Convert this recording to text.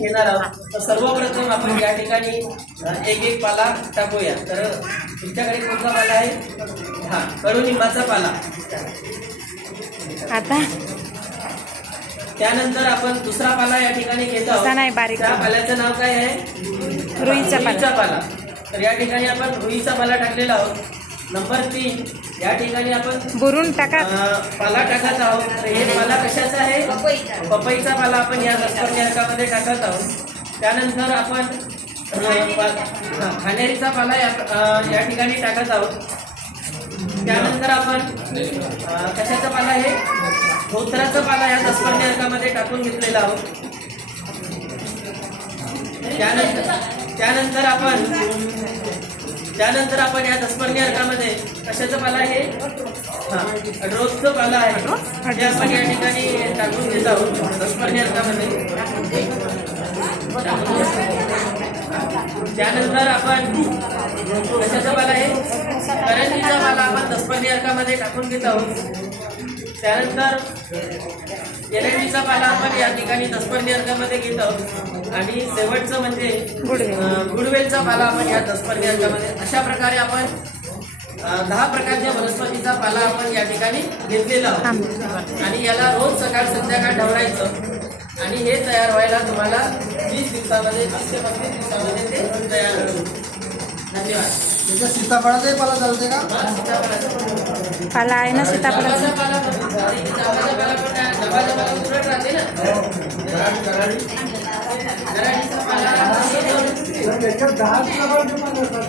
घेणार आहोत. तर सर्वप्रथम आपण या ठिकाणी एक एक पाला टाकूया. तर तुमच्याकडे कोणता पाला आहे? हा कडुनिंबाचा पाला. आता? त्यानंतर आपण दुसरा पाला या ठिकाणी घेत आहोत. बारीक. त्या पाल्याचं नाव काय आहे. रुईचा पाला. तर या ठिकाणी आपण रुईचा पाला टाकलेला आहोत. नंबर तीन या ठिकाणी आपण बुरून टाका. पाला टाकत आहोत. तर हे पाला कशाचा आहे? पपईचा. पाला आपण या रसपर्याकामध्ये टाकत आहोत. त्यानंतर आपण खाण्यारीचा पाला या ठिकाणी टाकत आहोत. त्यानंतर आपण कशाचा पाला आहे? धोत्राचा पाला या दसपर्याकामध्ये टाकून घेतलेला आहोत. त्यानंतर त्यानंतर आपण त्यानंतर आपण या दसपर्णी अर्कामध्ये कशाचा पाला आहे? हा रोजचं पाला आहे. ते आपण या ठिकाणी टाकून घेत आहोत दसपर्णी अर्कामध्ये त्यानंतर आपण कशाचा पाला आहे? करंजीचा पाला आपण दसपर्णी अर्कामध्ये टाकून घेत आहोत. त्यानंतर एरंडीचा पाला आपण या ठिकाणी दसपर्णी अर्कामध्ये घेत आहोत आणि शेवटचं म्हणजे गुडवेलचा पाला आपण या दसपर्णी अर्कामध्ये अशा प्रकारे आपण दहा प्रकारच्या वनस्पतीचा पाला आपण या ठिकाणी घेतलेला आहोत. आणि याला रोज सकाळ संध्याकाळ ढवळायचं. आणि हे तयार व्हायला तुम्हाला वीस दिवसामध्ये वीस ते पस्तीस दिवसामध्ये ते तयार होईल. धन्यवाद. सीताफळाचाही पाला चालते का? सीताफळाचा पाला आहे ना सीताफळाचा जांबाचा पाला पण- आणि जांबाचा पाला पण काय- जांबाचा पाला उलट राहते ना गराडीचा पाला त्याच्यात दहा सीताफळाचे पानं असतात